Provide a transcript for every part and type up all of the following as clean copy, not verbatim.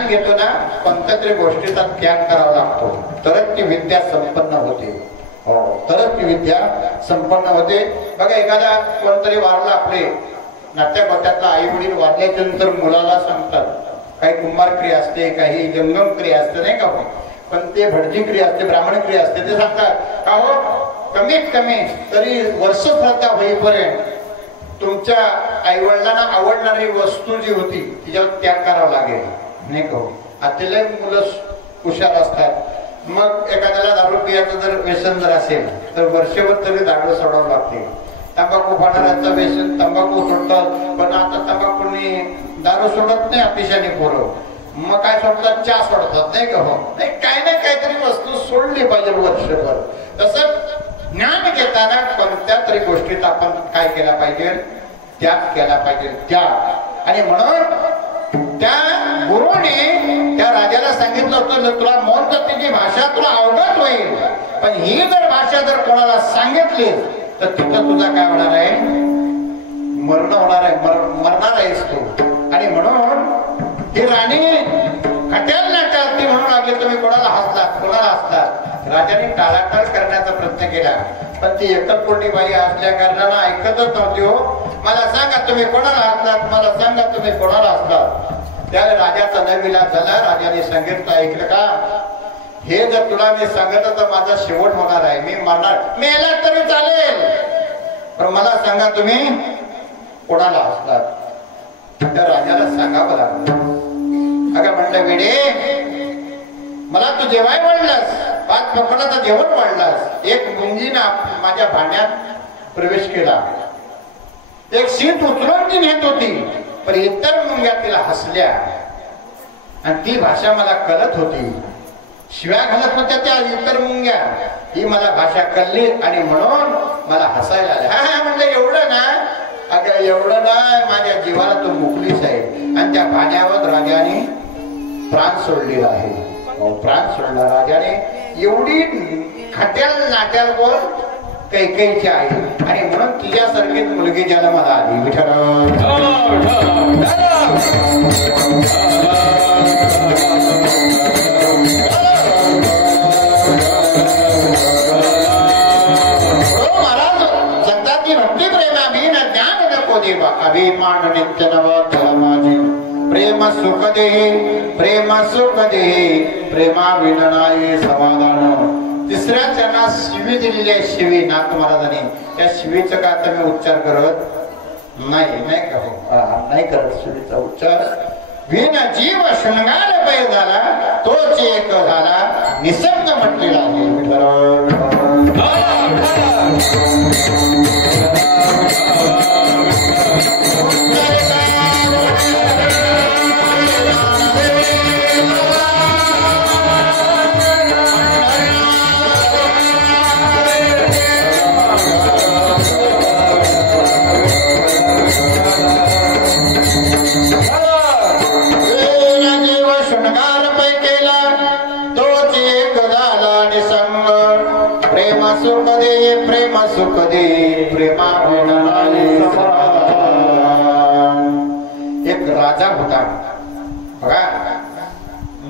ज्ञान घेतो ना कोणत्या तरी गोष्टीचा त्याग करावा लागतो, तरच ती विद्या संपन्न होते. हो, तरच ती विद्या संपन्न होते. बघा, एखादा कोणतरी वारला, आपले नाट्या गोट्यातला आई वडील वारल्याच्या नंतर मुलाला सांगतात, काही कुंभार क्रिया असते, काही जंगम क्रिया असते, नाही का, पण ते भटजी क्रिया असते, ब्राह्मण क्रिया असते, ते सांगतात का हो कमीत कमी तरी वर्ष श्रद्धा होईपर्यंत तुमच्या आईवडिलांना आवडणारी वस्तू जी होती तिच्यावर त्याग करावा लागेल, नाही का. आजले मुलं हुशार असतात, मग एखाद्याला दारू पियाचं जर व्यसन जर असेल तर वर्षभर तरी दारू सोडावं लागते. तंबाखू खाणाऱ्यांचं व्यसन तंबाखू सोडतात, पण आता तंबाखूने दारू सोडत नाही अतिशयाने पोरं, मग काय सोडतात, चहा सोडतात, नाही का. हो, नाही, काही ना काहीतरी वस्तू सोडली पाहिजे वर्षभर. तसं ज्ञान घेताना कोणत्या तरी गोष्टीत आपण काय केला पाहिजे, त्याग केला पाहिजे, त्याग. आणि म्हणून त्या गुरुने त्या राजाला सांगितलं होतं, तुला मौन जातीची भाषा तुला अवगत होईल, पण ही जर भाषा जर कोणाला सांगितली तर तिथं तुझा काय होणार आहे, मरण होणार आहे, मरणार आहेस तू. आणि म्हणून ही राणी खट्याल नाट्यात ती म्हणू लागली, तुम्ही कोणाला हसलात, कोणाला हसलात. राजाने टाळाटाळ करण्याचा प्रयत्न केला, पण ती एकलकोंडी बाई असल्या कारणानं ऐकतच नव्हती. हो, मला सांगा तुम्ही कोणाला हसलात, मला सांगा तुम्ही कोणाला हसलात. त्या राजाचा नविलाज झाला. राजाने सांगितलं, ऐकलं का, हे जर तुला मी सांगितलं तर माझा शेवट होणार आहे, मी मरणार, मेला तरी चालेल, पण मला सांगा तुम्ही कोणाला हसलात. त्या राजाला सांगावं लागलं. अगं म्हणलं, वेडे, मला तू जेवाय वाढलास, 5 पकडाचं जेवण वाढलास, एक मुंगीने माझ्या भांड्यात प्रवेश केला, एक शीट उचलून ती नेत होती, पण इतर मुंग्या तिला हसल्या आणि ती भाषा मला कळत होती, शिव्या घालत होत्या त्या इतर मुंग्या, ही मला भाषा कळली आणि म्हणून मला हसायला आलं. हा म्हणलं, एवढं ना, अगं एवढं ना, माझ्या जीवाला तो मुकलीच आहे. आणि त्या भांड्यावर राजाने प्राण सोडलेला आहे. प्राण सोडला राजाने. एवढी खट्याल नाट्याल बोल कैकेयीची आहे, आणि म्हणून तिच्यासारखीच मुलगी जन्माला आली. विठ्ठल महाराज सांगतात की भक्ती प्रेमाभीन ज्ञान नको देवा, अभिमान नित्य नव माझे, प्रेम सुख देही, प्रेम सुख देही, प्रेमा विननाये समाधान. तिसऱ्या चरणात शिवी दिलेली आहे, शिवी नाथ महाराजांनी. त्या शिवीचं का तुम्ही उच्चार करत नाही, नाही का, नाही करत शिवीचा उच्चार. विन जीव शृंगार पै झाला, तोच एक झाला निसंग म्हटलेला आहे. सुख दे प्रेमा. एक राजा होता बघा,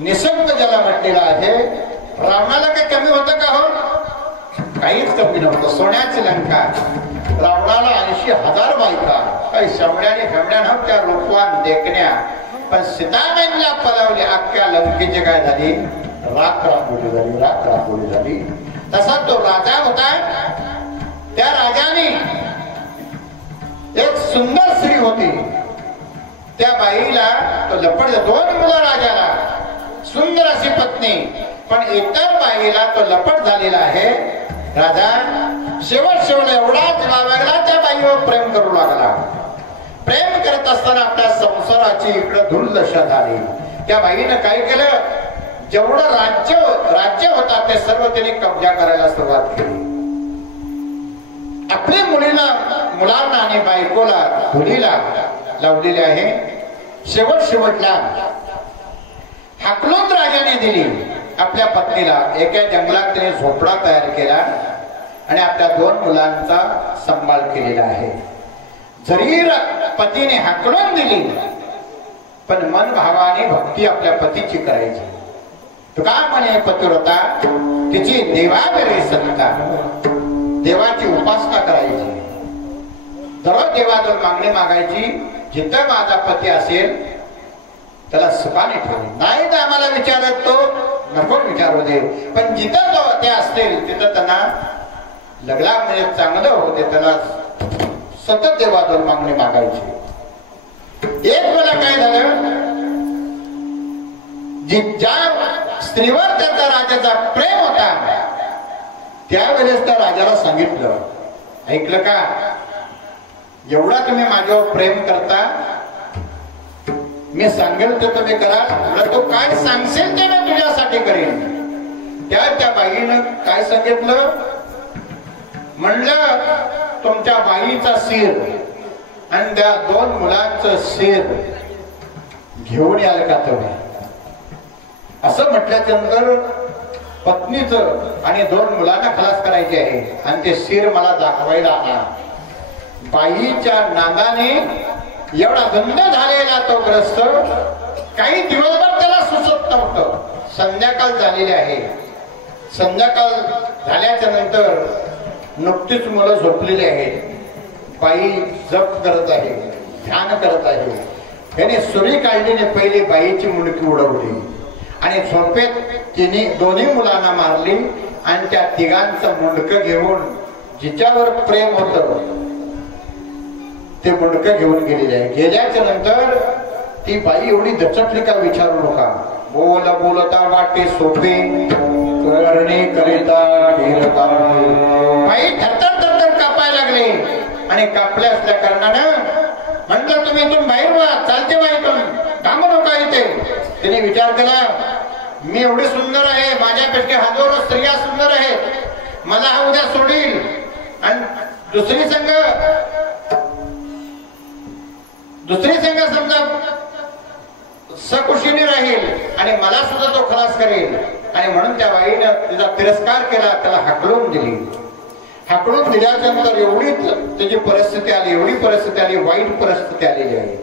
निसंग ज्याला म्हटलेला आहे. रावणाला काही कमी होतं का, हो काहीच कमी नव्हतं. सोन्याची लंका, रावणाला 80,000 बायका, काही शमड्याने फेमड्या नव्हत्या, रूपवान देखण्या, पण सीताबाईंना पळवली. अख्ख्या लंकेची काय झाली, राख राखोली झाली, राख राखोली झाली. तसा तो राजा होता. त्या राजाने एक सुंदर स्त्री होती, त्या बाईला तो लपड. 2 मुलं राजाला, सुंदर अशी पत्नी, पण इतर बाईला तो लपट झालेला आहे. राजा शेवट एवढाच लागला, त्या बाईवर प्रेम करू लागला. प्रेम करत असताना आपल्या संसाराची इकडे धुर्दशा झाली. त्या बाईनं काय केलं, जेवढं राज्य होता ते सर्व त्यांनी कब्जा करायला सुरुवात केली. आपल्या मुलांना आणि बायकोला धुलीला लावलेले आहे. शेवटला हाकलून राजाने दिली आपल्या पत्नीला. एका जंगलात तिने झोपडा तयार केला आणि आपल्या 2 मुलांचा सांभाळ केलेला आहे. जरी पतीने हाकलून दिली पण मन भावाने भक्ती आपल्या पतीची करायची. तुका म्हणे पतिव्रता तिची देवावरी सत्ता, देवाची उपासना करायची, दररोज देवाजवळ मागणी मागायची. जिथं माझा पती असेल त्याला सुखाने ठेवले. नाही तर आम्हाला विचारत तो नको विचारू दे, पण जिथं तो ते असतील तिथं त्यांना लग्ना म्हणजे चांगलं होते, त्याला सतत देवाजवळ मागणी मागायची. एक वेळा काय झालं, ज्या स्त्रीवर त्याचा राजाचा प्रेम होता त्यावेळेस त्या राजाला सांगितलं, ऐकलं का, एवढा तुम्ही माझ्यावर प्रेम करता, मी सांगेल ते तुम्ही करा, तू काय सांगशील ते मी तुझ्यासाठी करेन. त्या बाईनं काय सांगितलं, म्हणलं तुमच्या बाईचा शिर आणि त्या 2 मुलांचं शिर घेऊन याल का तुम्ही. असं म्हटल्याच्या नंतर पत्नीचं आणि 2 मुलांना खलास करायचे आहे आणि ते शिर मला दाखवायला आणा. बाईच्या नांदाने एवढा गंध झालेला तो ग्रस्त, काही दिवसभर त्याला सुचत नव्हतं. संध्याकाळ झालेली आहे. संध्याकाळ झाल्याच्या नंतर नुकतीच मुलं झोपलेली आहेत. बाई जप करत आहे, ध्यान करत आहे. त्याने सुरी काढलीने पहिली बाईची मुंडकी उडवली आणि झोपेत तिने दोन्ही मुलांना मारली आणि त्या तिघांचं मुंडकं घेऊन जिच्यावर प्रेम होतं ते मुंडकं घेऊन गेलेले आहे. गेल्याच्या नंतर ती बाई एवढी दचकली का विचारू नका. बोल बोलता वाटे सोपे करणे करिता धीरता. बाई थरथर थरथर कापायला लागली आणि कापल्या असल्या कारणानं म्हणलं तुम्ही इथून बाहेर व्हा, चालते बा इथून, थांबू नका इथे. तिने विचार केला, मी एवढी सुंदर आहे, माझ्यापेक्षा हजारो स्त्रिया सुंदर आहेत, मला हा उद्या सोडील आणि दुसरी संघ समजा सकुशीने राहील आणि मला सुद्धा तो खलास करेल. आणि म्हणून त्या बाईनं तिचा तिरस्कार केला, त्याला हाकलून दिली. हाकलून दिल्यानंतर एवढी त्याची परिस्थिती आली, एवढी परिस्थिती आली, वाईट परिस्थिती आलेली आहे.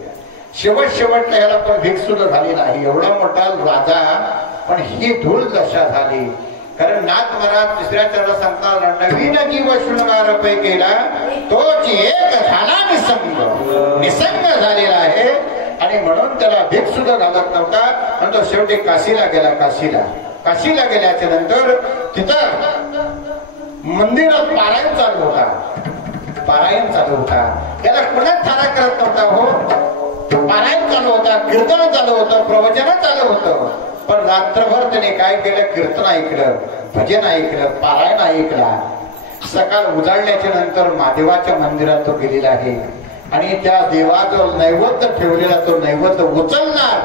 शेवटला याला पण भीक सुद्धा झाली नाही. एवढा मोठा राजा, पण ही धूळ दशा झाली. कारण नाथ महाराज तिसऱ्या चरणात सांगतात, नवीन जीव शृंगार पै केला तोच एक झाला निसंग झालेला आहे. आणि म्हणून त्याला भीक सुद्धा घालत नव्हता. आणि तो शेवटी काशीला गेला. काशीला गेल्याच्या नंतर तिथं मंदिरात पारायण चालू होता. त्याला कुणाच थारा करत नव्हता. हो, पारायण चालू होता, कीर्तन चालू होतं, प्रवचन चालू होतं. पण रात्रभर त्याने काय केलं, कीर्तन ऐकलं, भजन ऐकलं, पारायण ऐकला. सकाळ उजाडल्याच्या नंतर महादेवाच्या मंदिरात तो गेलेला आहे आणि त्या देवाजवळ नैवेद्य ठेवलेला तो नैवेद्य उचलणार,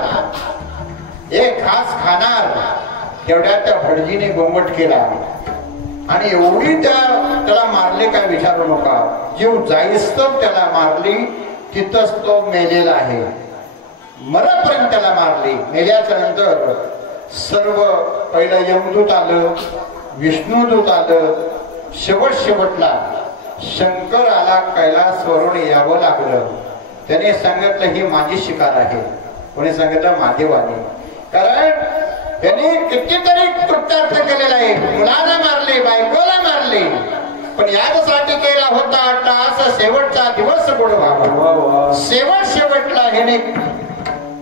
एक घास खाणार. तेवढ्या त्या भटजीने गोंगट केला आणि एवढी त्याला मारले काय विचारू नका. जीव जाईस्तव त्याला मारली, तिथंच तो मेलेला आहे. मरेपर्यंत त्याला मारली. मेल्याच्या नंतर सर्व पहिला यमदूत आलं, विष्णुदूत आलं, शेवटला शंकर आला. कैलासवरून यावं लागलं. त्याने सांगितलं ही माझी शिकार आहे. कोणी सांगितलं, महादेवाने. कारण त्यांनी कितीतरी कृत्यार्थ केलेला आहे. मुलाला मारले, बायकोला मारले, पण यासाठी केला होता टास शेवटचा दिवस गोड व्हावा. शेवटला ह्याने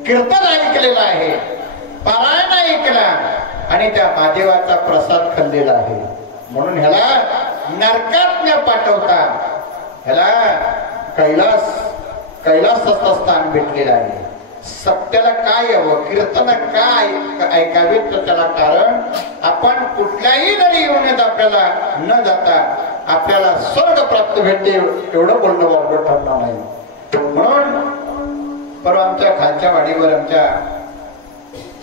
कीर्तन ऐकलेलं आहे, पारायण ऐकला आणि त्या महादेवाचा प्रसाद खाल्लेला आहे. म्हणून ह्याला नरकात न पाठवता ह्याला कैलासाचं स्थान भेटलेलं आहे. सत्याला काय हवं, कीर्तन काय ऐकावेत, तर त्याला कारण आपण कुठल्याही जरी येऊन येत आपल्याला न जाता आपल्याला स्वर्ग प्राप्त भेटते. एवढं बोलणं वावगं ठरणार नाही. म्हणून परवा आमच्या खालच्या वाडीवर आमच्या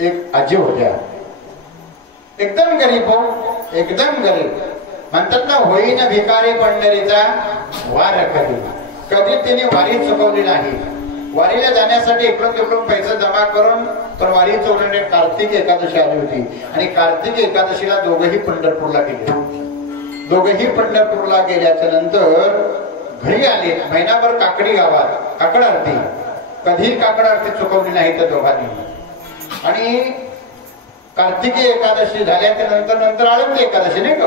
एक आजी होत्या, एकदम गरीब. हो, एकदम गरीब. म्हणतात ना, होईना भिकारी पंढरीचा वार कधी तिने वारी चुकवली नाही. वारीला जाण्यासाठी इकडून तिकडून पैसे जमा करून पण वारी चौकडे कार्तिक एकादशी आली होती आणि कार्तिक एकादशीला दोघंही पंढरपूरला गेले. दोघंही पंढरपूरला गेल्याच्या नंतर घरी आले. महिनाभर काकडी गावात काकड आरती कधी काकड आरती चुकवली नाही त्या दोघांनी. आणि कार्तिकी एकादशी झाल्याच्या नंतर आळंदी एकादशी नाही का.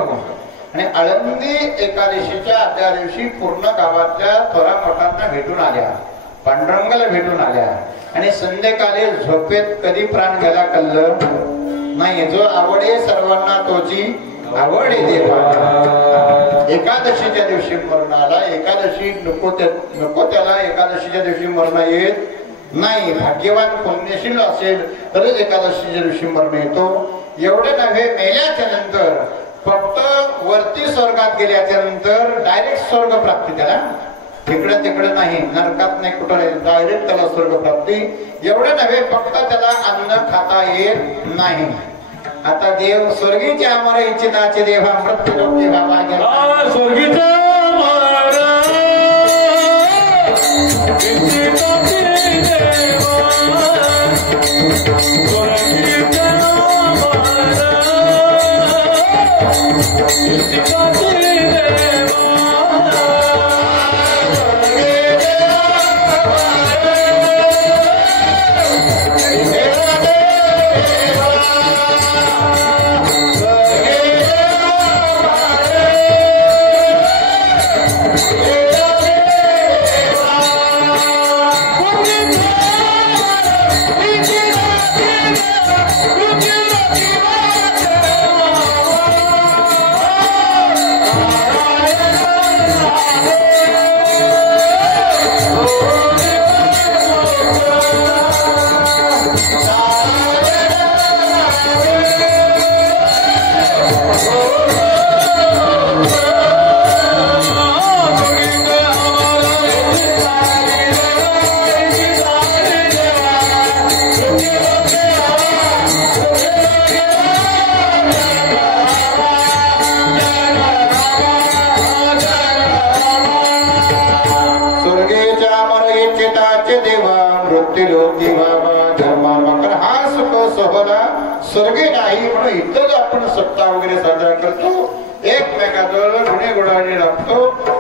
आणि आळंदी एकादशीच्या आदल्या दिवशी पूर्ण गावातल्या थोरा मोठ्यांना भेटून आल्या, पांडुरंगाला भेटून आल्या. आणि संध्याकाळी झोपेत कधी प्राण गेला कळलं नाही. जो आवडे सर्वांना तोची आवड आहे देवा. एकादशीच्या दिवशी मरण आला. एकादशी नको त्याला एकादशीच्या दिवशी मरण येत नाही. भाग्यवान पुण्यशील असेल तरच एकादशीच्या दिवशी मरण येतो. एवढे नव्हे, मेल्याच्या नंतर फक्त वरती स्वर्गात गेल्याच्या नंतर डायरेक्ट स्वर्ग प्राप्ती त्याला. तिकडे तिकडे नाही, नरकात नाही, कुठं नाही, डायरेक्ट त्याला स्वर्ग प्राप्ती. एवढं नव्हे, फक्त त्याला अन्न खाता येत नाही. आता देव स्वर्गीचे अमर इच्छिताचे देवा मृत्यू बाबा स्वर्गीचा स्वर्गे नाही म्हणून इथंच आपण सत्ता वगैरे साजरा करतो, एकमेकाजवळ गुन्हे गुणाने लागतो.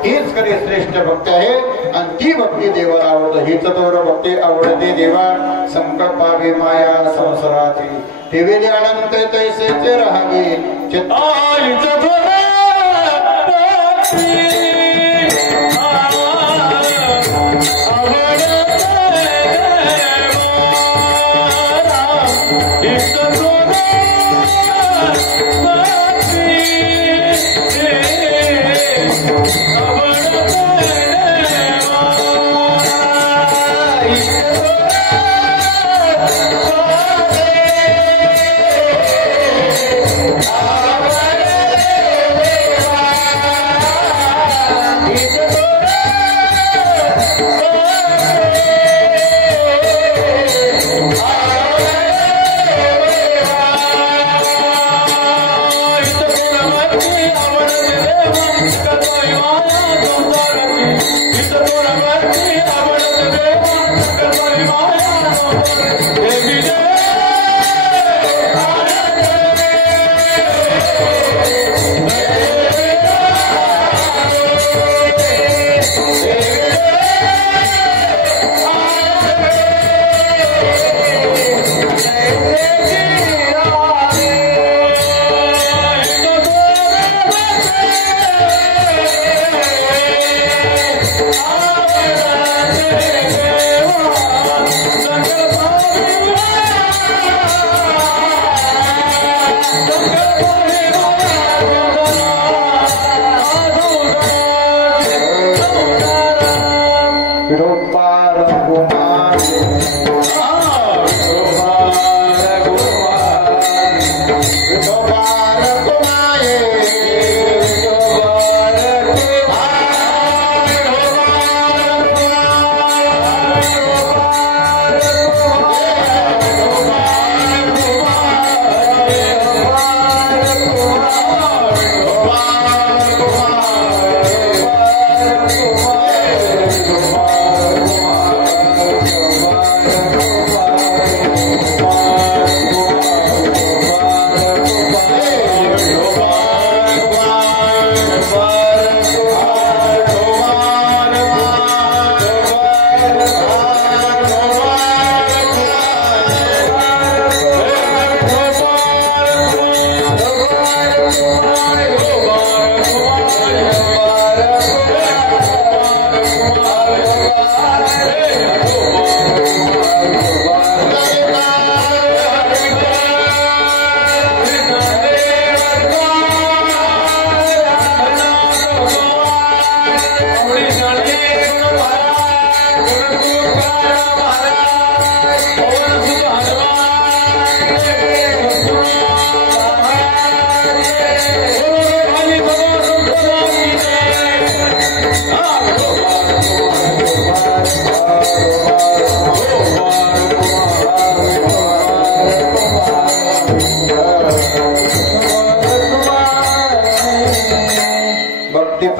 हीच खरी श्रेष्ठ भक्ती आहे आणि ती भक्ती देवाला आवडते. हीच तोर भक्ती आवडते देवा. संकल्पावी माया संसाराची ठेवेली अनंत तैसेचे राहावे संकल्प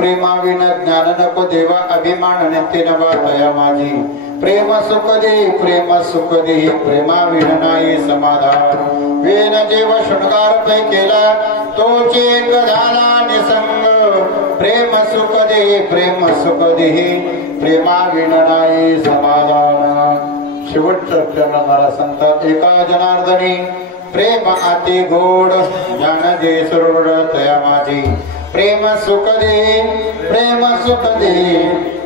प्रेमा विना ज्ञान नको देवा अभिमान नेते नवा तया माझी प्रेम सुख दे प्रेमा विना नाही समाधान वेन जेव शृंगार पै केला तोच एक झाला निसंग प्रेम सुख दे प्रेमा विना नाही समाधान शेवटचं चरणारा सांगतात एका जनार्दनी प्रेम अति गोड ज्ञान दे सुरड तया माझी प्रेम सुख दे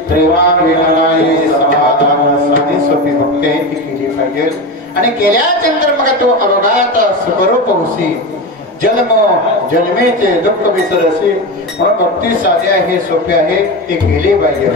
प्रेमा विना नाही समाधान साधी सोपी भक्ती ती केली पाहिजे आणि केल्यानंतर मग तो अवघात सुखरूप होसी जन्म जन्मेचे दुःख विसरसी म्हणून भक्ती साधी आहे सोपी आहे ती केली पाहिजे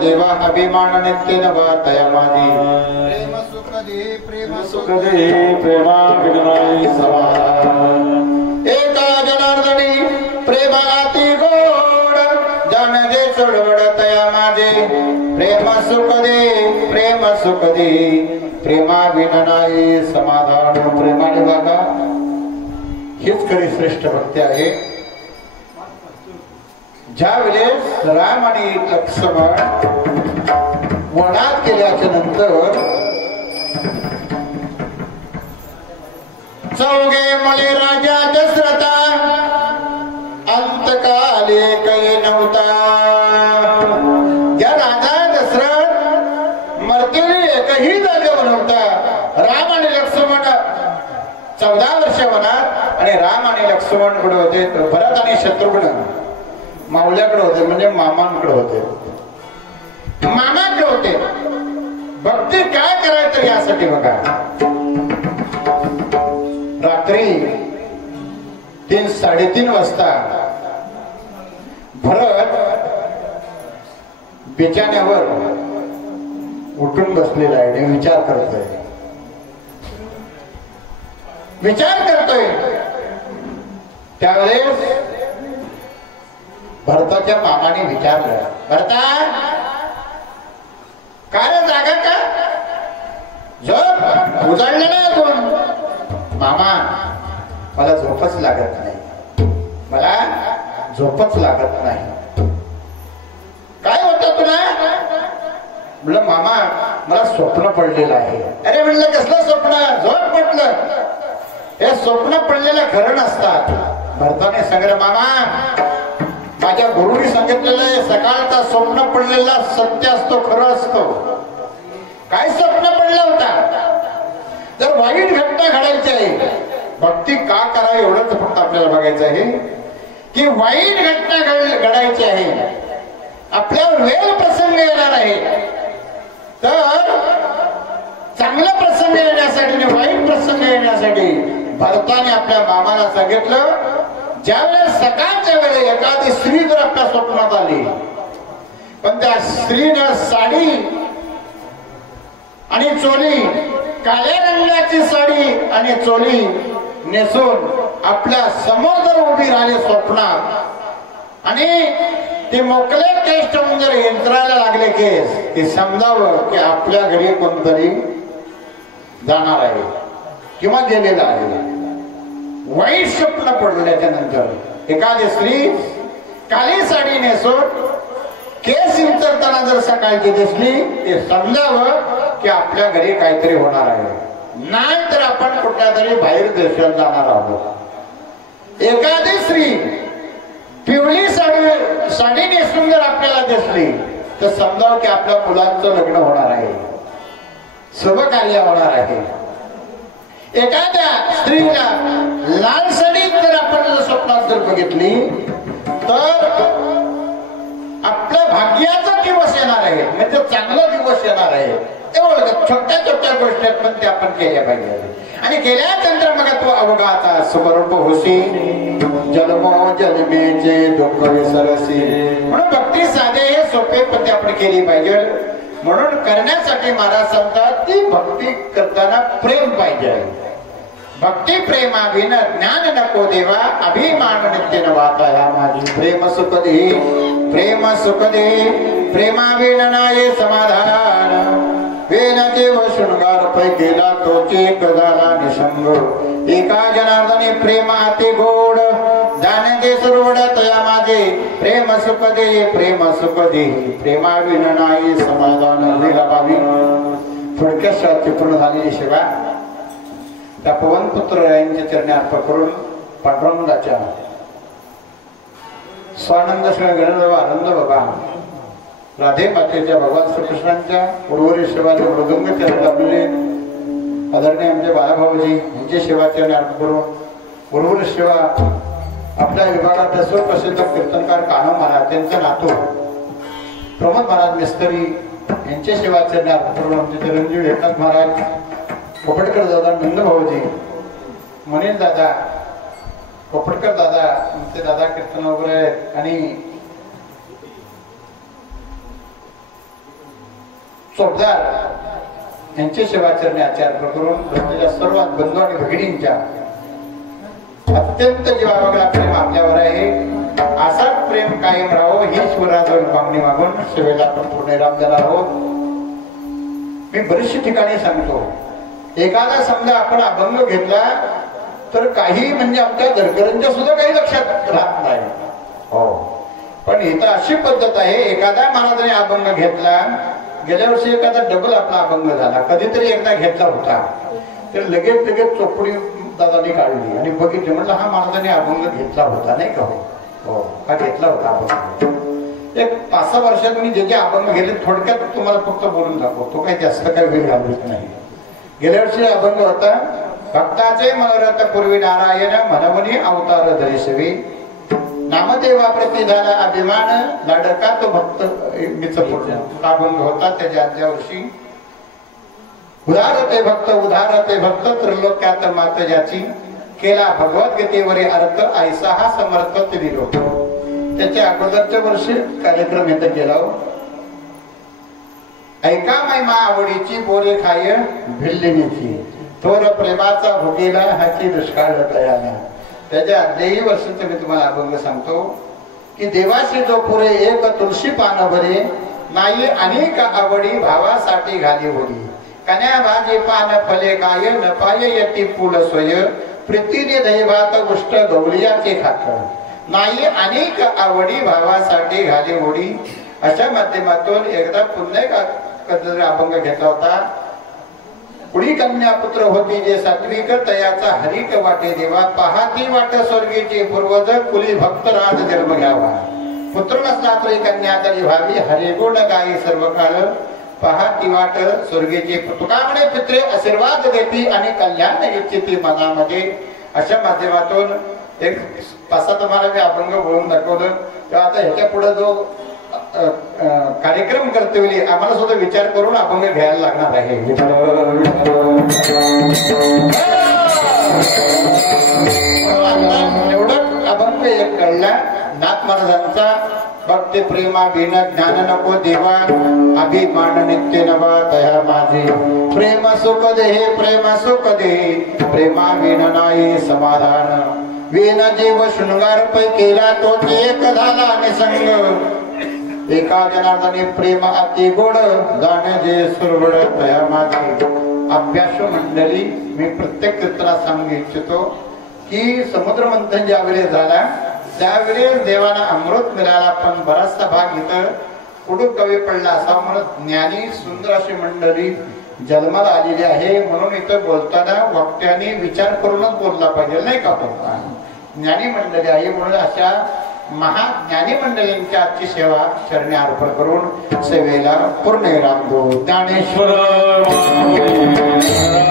देवा अभिमान नित्य नवा तया माझी प्रेम सुख दे प्रेमा विना नाही समाधान एका जनार्दनी प्रेमा अति गोड जान दे सोडवड तया माझे प्रेम सुख दे प्रेमा विना नाही समाधान प्रेमाने बघा हीच खरी श्रेष्ठ भक्ती आहे ज्या वेळेस राम आणि लक्ष्मण वनात गेल्याच्या नंतर चौघे मले राजा दशरथा अंतकाले काही नव्हता ज्या राजा दशरथ मरतेने एकही जागेवर नव्हता राम आणि लक्ष्मण 14 वर्ष वनात आणि राम आणि लक्ष्मण कडे होते भरत आणि शत्रुघ्न मावल्याकडे होते म्हणजे मामांकडे होते भक्ती काय करायचं यासाठी बघा रात्री 3-3:30 वाजता भरत बिछाण्यावर उठून बसलेला आहे आणि विचार करतोय त्यावेळेस भरताच्या मामाने विचारलं भरता काय जागा का झोप उजाडलं नाही अजून मामा मला झोपच लागत नाही काय होतं तुला म्हणलं मामा मला स्वप्न पडलेलं आहे अरे म्हणलं कसलं स्वप्न झोप म्हटलं हे स्वप्न पडलेलं खरं नसतात भरताने सांगितलं मामा माझ्या गुरुनी सांगितलेलं आहे सकाळचा स्वप्न पडलेला सत्य असतो खरं असतो काय स्वप्न पडला होता जर वाईट घटना घडायची आहे भक्ती का करावी एवढंच फक्त आपल्याला बघायचं आहे की वाईट घटना घडायची आहे आपल्यावर वेळ प्रसंग येणार आहे तर चांगला प्रसंग येण्यासाठी आणि वाईट प्रसंग येण्यासाठी भरताने आपल्या मामाला सांगितलं ज्यावेळेस सकाळच्या वेळेस एखादी स्त्री जर आपल्या स्वप्नात आली पण त्या स्त्रीनं साडी आणि चोली काळ्या रंगाची साडी आणि चोली नेसून आपल्या समोर जर उभी राहिली स्वप्नात आणि ते मोकळे केस ठेवून जर यंत्राला लागले केस ते समजावं की आपल्या घरी कोणतरी जाणार आहे किंवा गेलेला आहे वाईट स्वप्न पडल्याच्या नंतर एखादी स्त्री काळी साडी नेसून केस विंचरताना जर सकाळची दिसली ते समजावं की आपल्या घरी काहीतरी होणार आहे नाही तर आपण कुठल्या तरी बाहेर देशात जाणार आहोत एखादी स्त्री पिवळी साडी नेसून जर आपल्याला दिसली तर समजावं की आपल्या मुलांचं लग्न होणार आहे शुभ कार्य होणार आहे एखाद्या स्त्रीला लाल साडी जर आपण स्वप्नात जर बघितली तर आपल्या भाग्याचा दिवस येणार आहे म्हणजे चांगला दिवस येणार आहे ते ओळखत छोट्या छोट्या गोष्टी पण त्या आपण केल्या पाहिजे आणि केल्यानंतर मग तो अवघाचा सुखरूप होशी जन्मो जन्मेचे दुःख विसरसी म्हणून भक्ती साधे हे सोपे पण ते आपण केली पाहिजे म्हणून करण्यासाठी महाराज सांगतात की भक्ती करताना प्रेम पाहिजे भक्ती प्रेमाविन ज्ञान नको देवा अभिमान नित्य नवाता या माझी प्रेम सुख दे प्रेमाविन नाये समाधान वेन देव शृंगार पै केला तोचे कदाला निसंग एका जनार्दने प्रेम आते गोड जाणे दे सुरवड तया माझे प्रेम सुख दे प्रेमाविन नाये समाधान विलापावी थोडक्यात पूर्ण झालेली सेवा त्या पवनपुत्र यांच्या चरणी अर्पण करून पांडुरंगाच्या स्वानंद गणदेव आनंद बाबा राधे मातेच्या भगवान श्रीकृष्णांच्या उर्वरित सेवाचे मृदंग चरण लाभलेले आदरणीय आमचे बाळाभाऊजी यांची सेवाचरणी अर्पण करून उर्वरित सेवा आपल्या विभागात सुप्रसिद्ध कीर्तनकार कान्हो महाराज त्यांचा नातू प्रमोद महाराज मिस्त्री यांचे सेवाचरणी अर्पण करून आमचे चिरंजीव एकनाथ महाराज कोपटकर दादा नंद भाऊजी मनीष दादा कोपटकर दादा आमचे दादा कीर्तन वगैरे आणि चोपदार यांचे सेवाचरणी आचार्य करून सर्व बंधू आणि भगिनींच्या अत्यंत जीवाभागला प्रेम आपल्यावर आहे असाच प्रेम कायम राहो ही शिवराजावर मागणी मागून सेवेला आपण पूर्ण राम देणार आहोत मी बरीचशी ठिकाणी सांगतो एखादा समजा आपण अभंग घेतला तर काही म्हणजे आमच्या धरकरांच्या सुद्धा काही लक्षात राहत नाही हो पण इथं अशी पद्धत आहे एखादा महाराजाने अभंग घेतला गेल्या वर्षी एखादा डबल आपला अभंग झाला कधीतरी एकदा घेतला होता तर लगेच चोपडी दादाने काढली आणि बघितलं म्हणलं हा महाराजाने अभंग घेतला होता नाही का हो हा घेतला होता अभंग एक 5-6 वर्षात मी जे अभंग घेतले थोडक्यात तुम्हाला फक्त बोलून दाखवतो काही जास्त काही वेळ घालवत नाही गेल्या वर्षी अभंग होता भक्ताचे मनोरथ पूर्वी नारायण मनवनी अवतार धरिसवी नामदेवा प्रती झाला अभिमान लाडका तो भक्त अभंग होता त्याच्या आदल्या वर्षी उदारते भक्त त्रिलोक्यात मात ज्याची केला भगवद्गीतेवरील अर्थ ऐसा हा समर्थ दिलो त्याच्या अगोदरच्या वर्षी कार्यक्रम इथं केला ऐका महिमा आवडीची बोरे खाय भिल्लिनीची थोर प्रेमाचा भोगीला हाची दुष्काळ तयाला त्याच्या आदल्याही वर्षीचं मी तुम्हाला अभंग सांगतो की देवाशी जो पुरे एक तुळशी पान भरे नाही अनेक आवडी भावासाठी घाली होडी कन्या भाजी पान फले काय न पाय यती फुल सोय प्रीतीने दैवात गोष्ट गौलियाचे खात नाही अनेक आवडी भावासाठी घाली होडी अशा माध्यमातून एकदा पुन्हा एक अभंग घेतला होता पुढी कन्या पुत्र होती जे सात्विक तयाचा हरिक वाटे देवा पहाती वाट स्वर्गीचे पूर्वज कुली भक्त राज जन्म घ्यावा पुत्र नसला तरी कन्या तरी व्हावी हरिगुण गाई सर्व काळ पहाती वाट स्वर्गीचे तुका म्हणे पित्रे आशीर्वाद देती आणि कल्याण इच्छिती मनामध्ये अशा माध्यमातून एक 5-7 तुम्हाला मी अभंग बोलून दाखवलं तेव्हा आता ह्याच्या पुढे जो कार्यक्रम करते आम्हाला सुद्धा विचार करून अभंग घ्यायला लागणार आहे एवढं अभंग एक कळला नाथ महाराजांचा भक्ती प्रेमा बिन ज्ञान नको देवा अभिमान नित्य नवा तया माझे प्रेम सुख दे प्रेमा बिन नाही समाधान विन जीव शृंगार पै केला तो एक झाला निसंग एका जनार्दने प्रेम अति गोड जाणे जे सुरवड तया माझे अभ्यास मंडळी मी प्रत्येक कीर्तनात सांगू इच्छितो की समुद्र मंथन ज्यावेळेस झाला त्यावेळेस देवाला अमृत मिळाला पण बराचसा भाग इथं कुडू कवी पडला असा म्हणून ज्ञानी सुंदर अशी मंडळी जन्माला आलेली आहे म्हणून इथं बोलताना वाक्याने विचार करूनच बोलला पाहिजे नाही का बोलता ज्ञानी मंडळी आहे म्हणून अशा महाज्ञानी मंडळींच्या आजची सेवा चरणी अर्पण करून सेवेला पूर्ण रामदो ज्ञानेश्वर ज्ञानेश्वर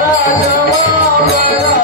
राजा